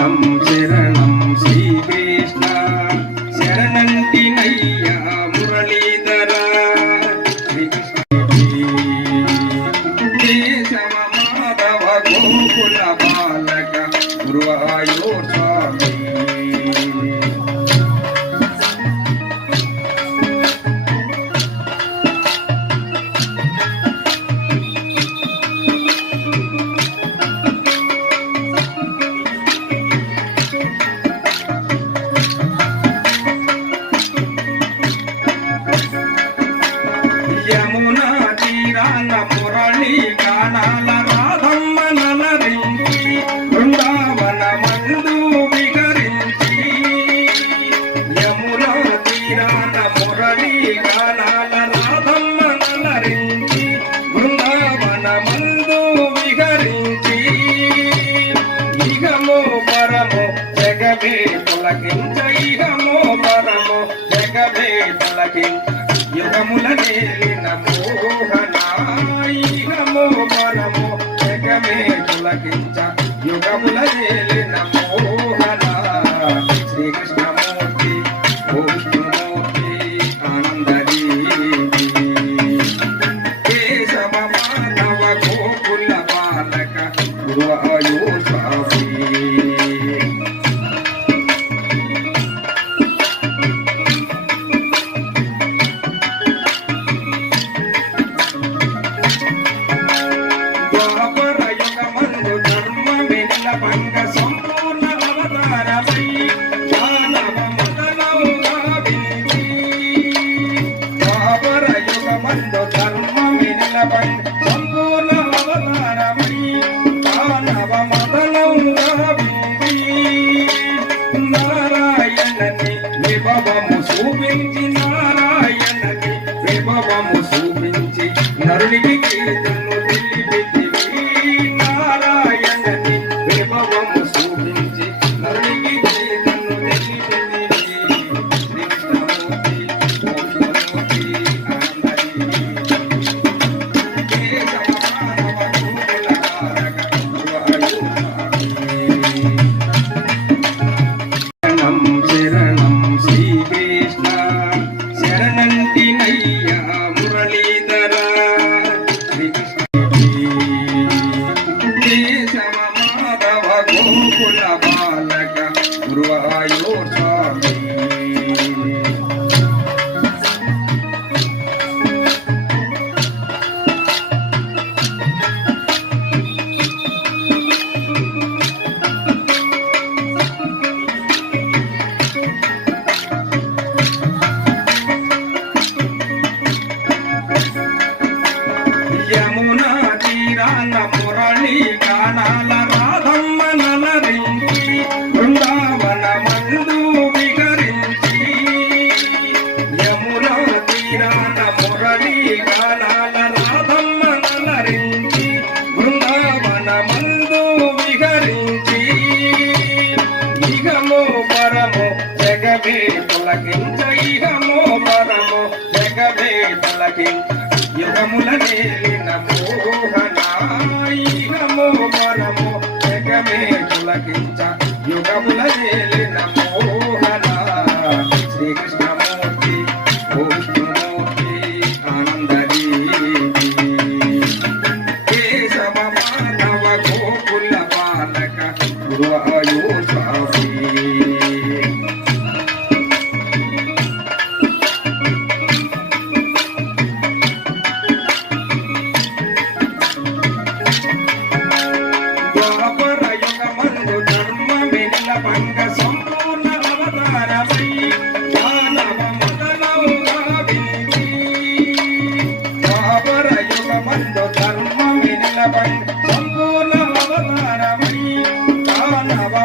Namo యుగముల నేలు వైభవము చూపించి నరునికి కీర్తను తెలిపి మనము జగమే పులకించ యుగముల ఏలిన శ్రీకృష్ణమూర్తి ఓ విష్ణుమూర్తి కేశవ మాధవ గోకుల బాలక గురు అయోధ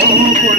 Thank you.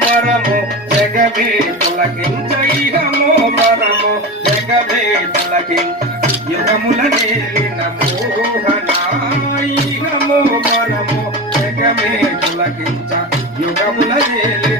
పరమో జగమే పులకించ ఇహమో పరమో జగమే పులకించ యుగముల నేలిన మోహన ఇహమో జగమే పులకించ యుగముల నేలిన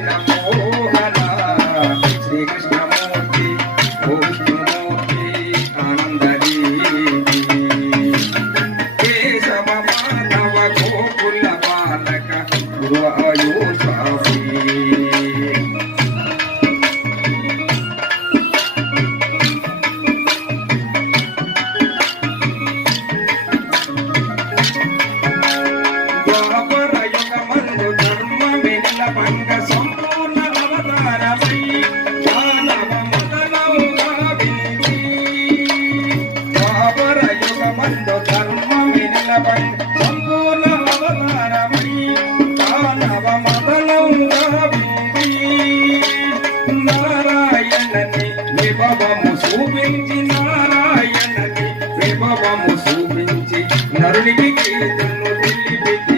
విభవము చూపించి నారాయణని విభవము చూపించి నరునికి కీర్తను తెలిపితివి